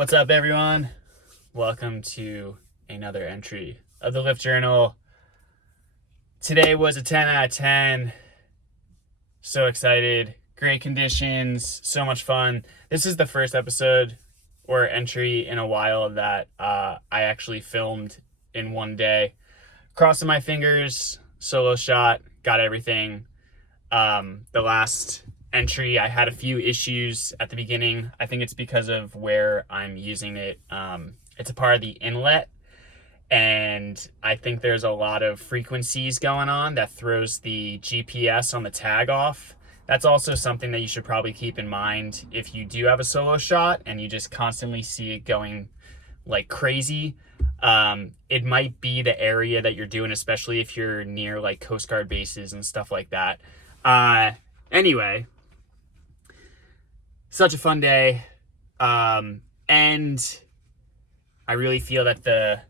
What's up, everyone? Welcome to another entry of the Lift Journal. Today was a 10 out of 10. So excited. Great conditions. So much fun. This is the first episode or entry in a while that I actually filmed in one day. Crossing my fingers, solo shot, got everything. The last entry, I had a few issues at the beginning. I think it's because of where I'm using it. It's a part of the inlet, and I think there's a lot of frequencies going on that throws the GPS on the tag off. That's also something that you should probably keep in mind if you do have a solo shot and you just constantly see it going like crazy. It might be the area that you're doing, especially if you're near like Coast Guard bases and stuff like that. Anyway, such a fun day. And I really feel that the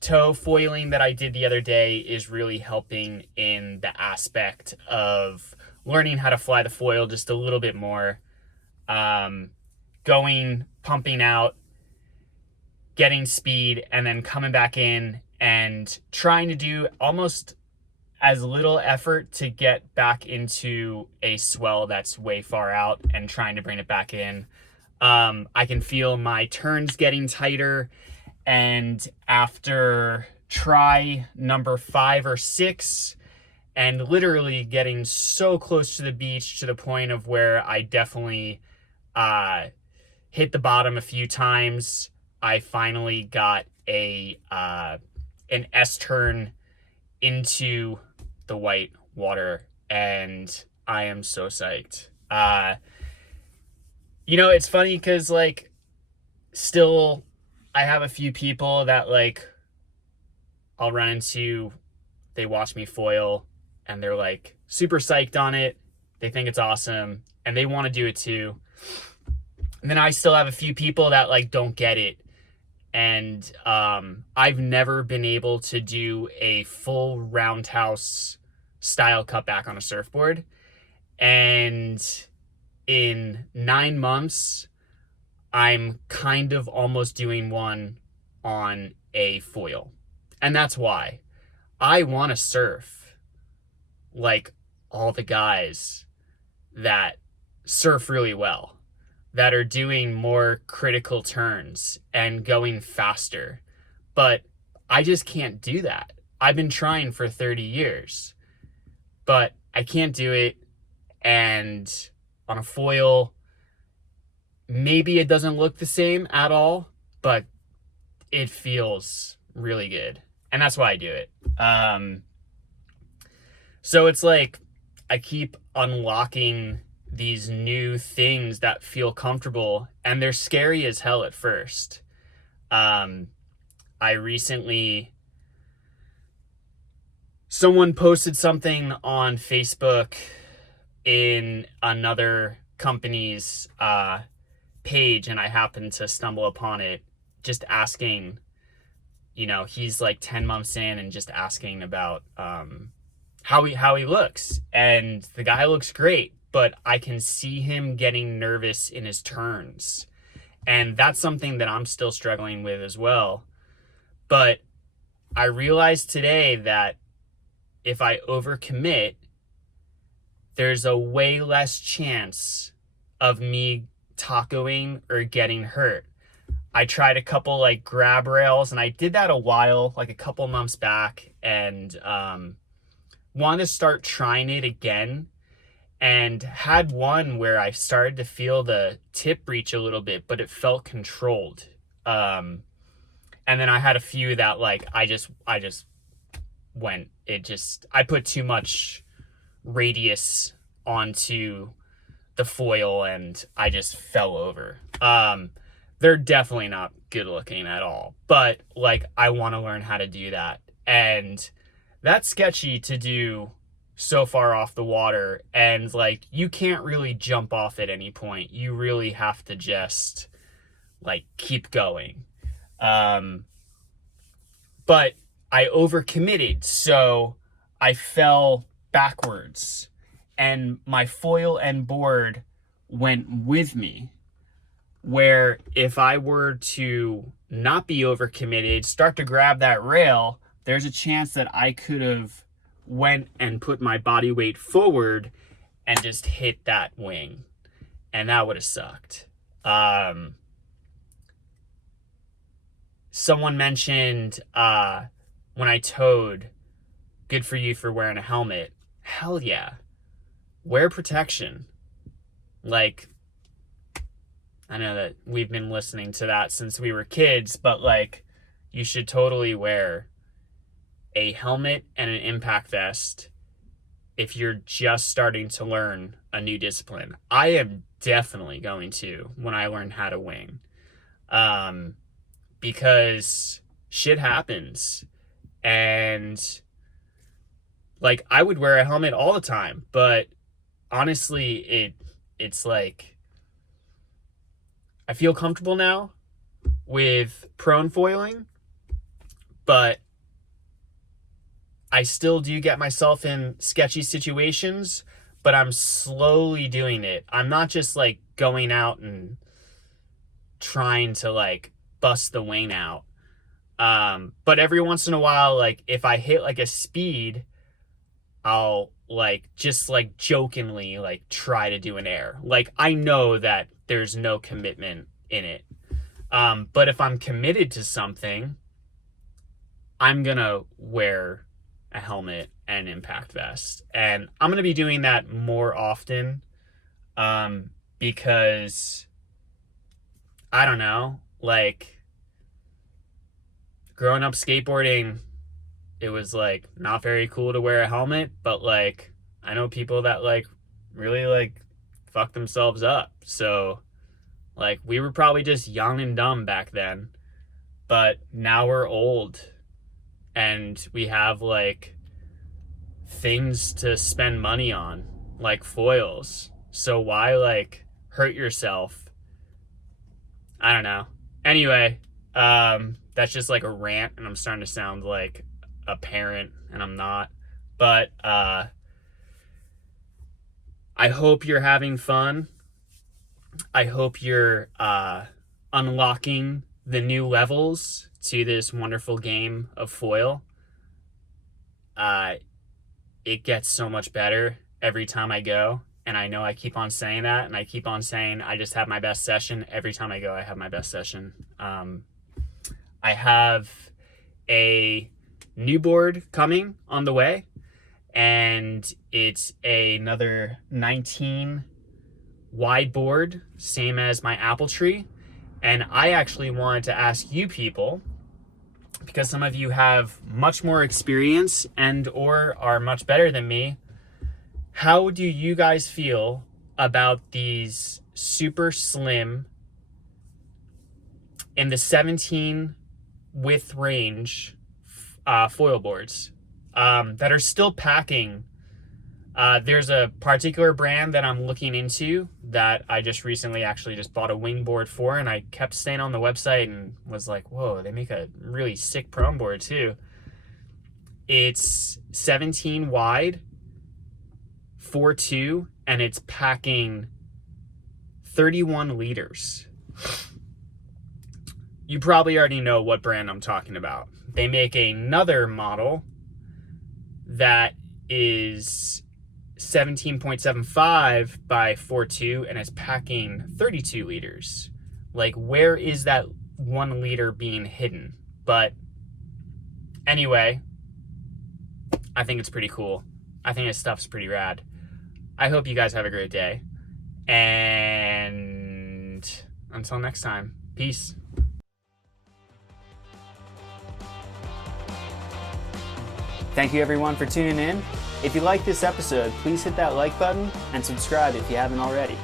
toe foiling that I did the other day is really helping in the aspect of learning how to fly the foil just a little bit more. Going, pumping out, getting speed, and then coming back in and trying to do almost as little effort to get back into a swell that's way far out and trying to bring it back in. I can feel my turns getting tighter, and after try number 5 or 6 and literally getting so close to the beach to the point of where I definitely hit the bottom a few times, I finally got an S turn into the white water, and I am so psyched. It's funny because like still I have a few people that like I'll run into, they watch me foil and they're like super psyched on it. They think it's awesome and they want to do it too. And then I still have a few people that like don't get it. And I've never been able to do a full roundhouse style cutback on a surfboard. And in 9 months, I'm kind of almost doing one on a foil. And that's why I want to surf like all the guys that surf really well, that are doing more critical turns and going faster. But I just can't do that. I've been trying for 30 years, but I can't do it. And on a foil, maybe it doesn't look the same at all, but it feels really good. And that's why I do it. So it's like I keep unlocking these new things that feel comfortable, and they're scary as hell at first. I recently, someone posted something on Facebook in another company's page, and I happened to stumble upon it, just asking, he's like 10 months in and just asking about how he looks. And the guy looks great, but I can see him getting nervous in his turns. And that's something that I'm still struggling with as well. But I realized today that if I overcommit, there's a way less chance of me tacoing or getting hurt. I tried a couple like grab rails, and I did that like a couple months back, and wanted to start trying it again, and had one where I started to feel the tip breach a little bit, but it felt controlled. And then I had a few that like I put too much radius onto the foil and I just fell over. They're definitely not good looking at all, but like I want to learn how to do that, and that's sketchy to do so far off the water, and like you can't really jump off at any point. You really have to just like keep going. But I overcommitted, so I fell backwards and my foil and board went with me. where if I were to not be overcommitted, start to grab that rail, there's a chance that I could have went and put my body weight forward and just hit that wing. And that would have sucked. Someone mentioned when I towed, good for you for wearing a helmet. Hell yeah. Wear protection. Like, I know that we've been listening to that since we were kids, but like, you should totally wear a helmet and an impact vest if you're just starting to learn a new discipline. I am definitely going to when I learn how to wing. Because shit happens. And like, I would wear a helmet all the time, but honestly, it's like, I feel comfortable now with prone foiling, but I still do get myself in sketchy situations, but I'm slowly doing it. I'm not just like going out and trying to like bust the wing out. But every once in a while, like if I hit like a speed, I'll like just like jokingly like try to do an air. Like I know that there's no commitment in it. But if I'm committed to something, I'm gonna wear a helmet and impact vest. And I'm gonna be doing that more often. Because I don't know, like growing up skateboarding, it was like not very cool to wear a helmet, but like I know people that like really like fuck themselves up. So like we were probably just young and dumb back then, but now we're old and we have like things to spend money on, like foils. So why like hurt yourself? I don't know. Anyway, that's just like a rant, and I'm starting to sound like a parent, and I'm not. But I hope you're having fun. I hope you're unlocking the new levels to this wonderful game of foil. It gets so much better every time I go. And I know I keep on saying that, and I keep on saying I just have my best session. Every time I go, I have my best session. I have a new board coming on the way, and it's another 19 wide board, same as my apple tree. And I actually wanted to ask you people, because some of you have much more experience and or are much better than me, how do you guys feel about these super slim in the 17 width range foil boards that are still packing? There's a particular brand that I'm looking into that I just recently actually just bought a wing board for, and I kept staying on the website and was like, whoa, they make a really sick prone board too. It's 17 wide, 4.2, and it's packing 31 liters. You probably already know what brand I'm talking about. They make another model that is 17.75 by 4.2, and it's packing 32 liters. Like, where is that 1 liter being hidden? But anyway, I think it's pretty cool. I think this stuff's pretty rad. I hope you guys have a great day. And until next time, peace. Thank you everyone for tuning in. If you like this episode, please hit that like button and subscribe if you haven't already.